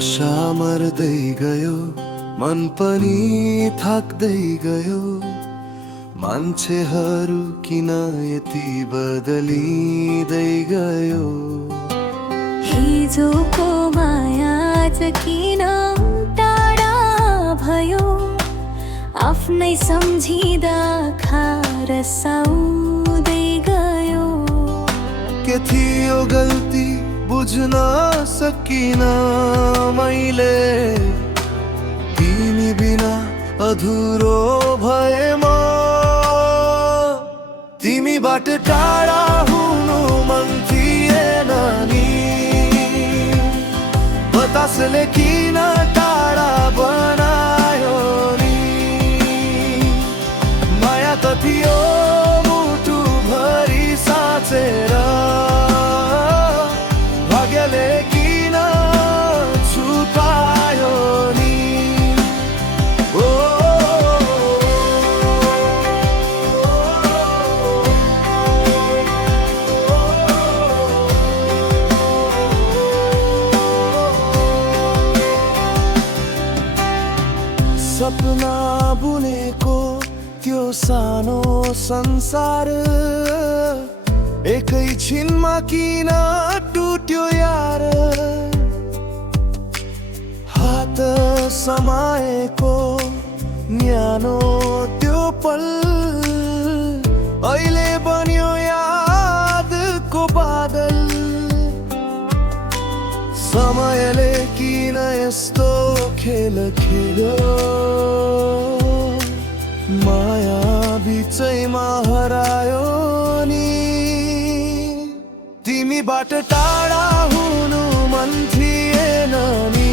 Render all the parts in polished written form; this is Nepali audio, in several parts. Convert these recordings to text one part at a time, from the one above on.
आशा मर्दै गयो, मन पनि थाक्दै गयो। मान्छेहरू किन यति बदलिँदै गयो? हिजोको माया आज किन टाढा भयो? आफ्नै सम्झिँदा खारसाउँदै गयो। के थियो गल्ती बुझ्न सकिन मैले, तिमी बिना अधुरो भए म। तिमीबाट टाढा हुनु मन थिएन नि, बतासले किन टाढा बनायो नि? माया त थियो मुटु भरि साँचेर, भाग्यले किन छुपायो नि? ओ सपना बुनेको त्यो सानो संसार एकैछिनमा किन टुट्यो यार? हात समाएको न्यानो त्यो पल अहिले बन्यो यादको बादल। समयले किन यस्तो खेल खेल्यो? माया बिचैमा हरायो नि। तिमीबाट टाढा हुनु मन थिएन नि,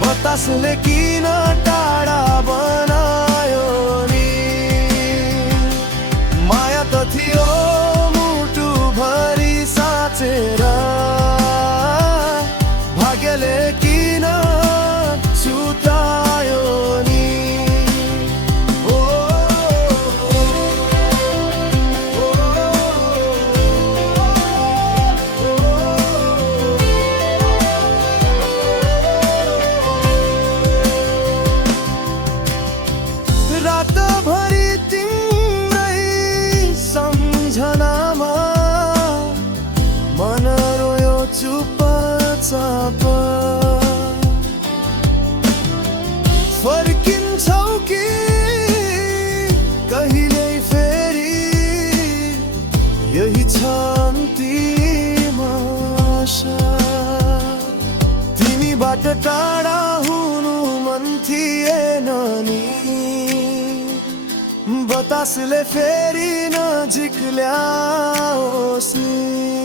बतासले किन टाढा बनायो नि? माया त थियो मुटु भरि साँचेर, भाग्यले किन छुटायो नि? ओ, रातभरि तिम्रै सम्झनामा मन रोयो चुपचाप। फर्किन्छौ कि कहिले फेरि, यही छ अन्तिम आशा। तिमीबाट टाढा हुनु मन थिएन नि, बतासले फेरि नजिक ल्याओस् नि।